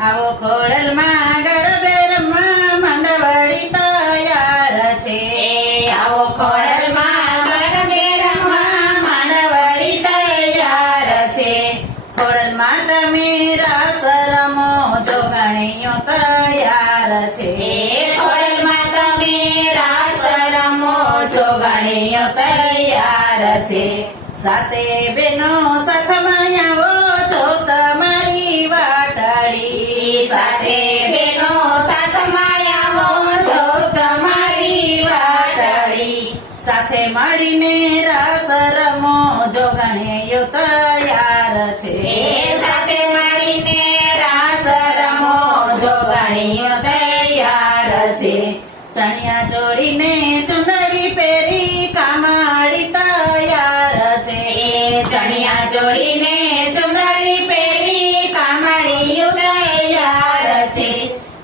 આવો ખોડલમાં ગરબે રમવા માંડવડી તૈયાર છે. આવો ખોડલમાં ગરબે રમવા માંડવડી તૈયાર છે. ખોડલમાં તમે રાસ રમો જોગણીઓ તૈયાર છે. ખોડલમાં તમે રાસ રમો જોગણીઓ તૈયાર છે. સાતે બેનો સાથમાં આવો છો તમારી વાટડી. સાથે બેનો સાથમાં આવો છો તમારી વાટડી. સાથે મળીને રાસ રમો જોગણીઓ તૈયાર છે. સાથે મળીને રાસ રમો જોગણીઓ તૈયાર છે. ચણિયા જોડીને ચુંદડી પહેરી કામળી તૈયાર છે. ચણિયા જોડીને ચુંદડી પહેરી કામળીઓ તૈયાર છે.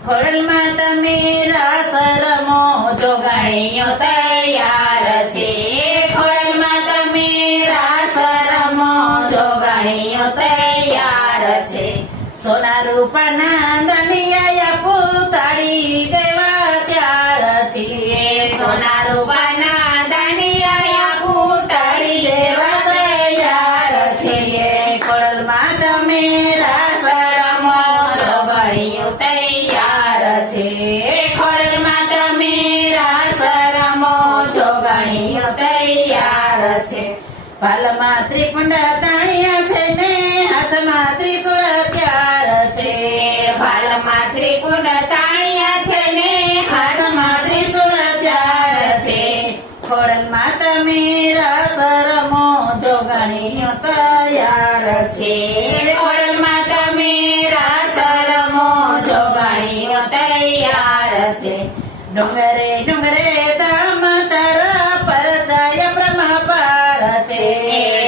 ખોડલમાં તમે રાસ રમો જોગણીઓ તૈયાર છે. ખોડલમાં તમે રાસ રમો જોગણીઓ તૈયાર છે. સોના રૂપાના ધનિયા પૂતાડી દેવા ત્યાર છીએ. સોના રૂપાના દાંડિયા પૂતળી દેવા તૈયાર છીએ. ખોડલમાં તમે રાસ રમો જોગણીઓ તૈયાર છે. ખોડલમાં તમે રાસ રમો જોગણીઓ તૈયાર છે. પાલમાં ત્રિપુંડ તાણિયા છે ને હાથમાં ત્રિશૂળ ત્યાર છે. ભાલમાં ત્રિકુંડ તાણિયા છે ને હાથમાં ત્રિશૂળ ત્યાર છે. ખોડલમાં તમે રાસ રમો જોગણીઓ તૈયાર છે. ખોડલમાં તમે રાસ રમો જોગણીઓ તૈયાર છે. ડુંગરે ડુંગરે ધામ તારા પરચાય બ્રહ્મ પાર છે.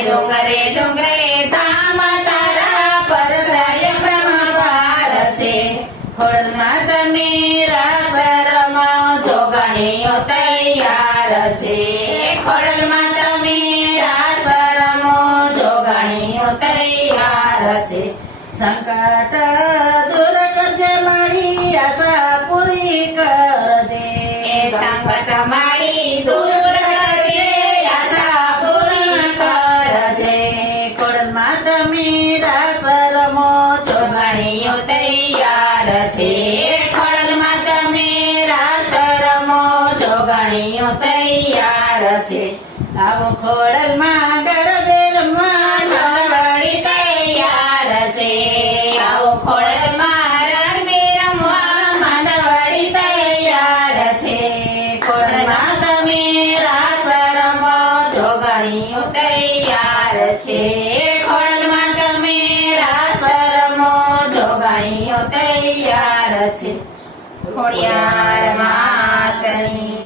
ડુંગરે ડુંગરે ધામ તારા પર જય બ્રહ્મ પાર છે. ખોડલમાં તમે રાસ રમો જોગણીઓ તૈયાર છે. ખોડલમાં તમે રાસ રમો જોગણીઓ તૈયાર છે. સંકટ દૂર કરજે મારી આશા પૂરી કરજે. સંકટ મારી દૂર કરજે આશા પૂરી કરજે. ખોડલમાં તમે રાસ રમો જોગણીઓ તૈયાર છે. ખોડલમાં તમે રાસ રમો જોગણીઓ તૈયાર છે. આવો ખોડલમાં ગરબે રમવા માંડવડી તૈયાર છે. આવો ખોડલમાં ગરબે રમવા માંડવડી તૈયાર છે. ખોડલમાં તમે રાસ રમો જોગણીઓ તૈયાર છે. ખોડલમાં તમે રાસ રમો જોગણીઓ તૈયાર છે. ખોડિયાર માતની